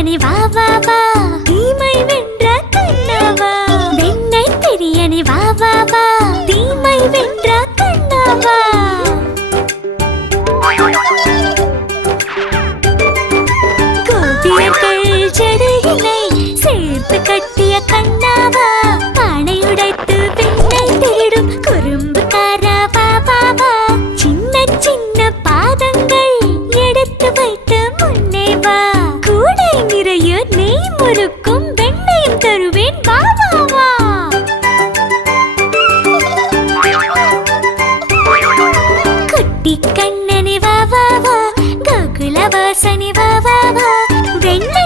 பிரியனே வா வா வா தீமை வென்ற கண்ணாவா வெண்ணை பிரியனே வா வா வா தீமை வென்ற கண்ணாவா கோபியர்கள் ஜடையினை சேர்த்து கட்டிய கண்ணாவா பானை உடைத்து வெண்ணை திருடும் குறும்புக்காரா வா வா வா சின்ன சின்ன பாதங்கள் எடுத்து வைத்து முன்னே வா கூடை நிறைய நெய் முறுக்கும் வெண்ணையும் தருவேன் வா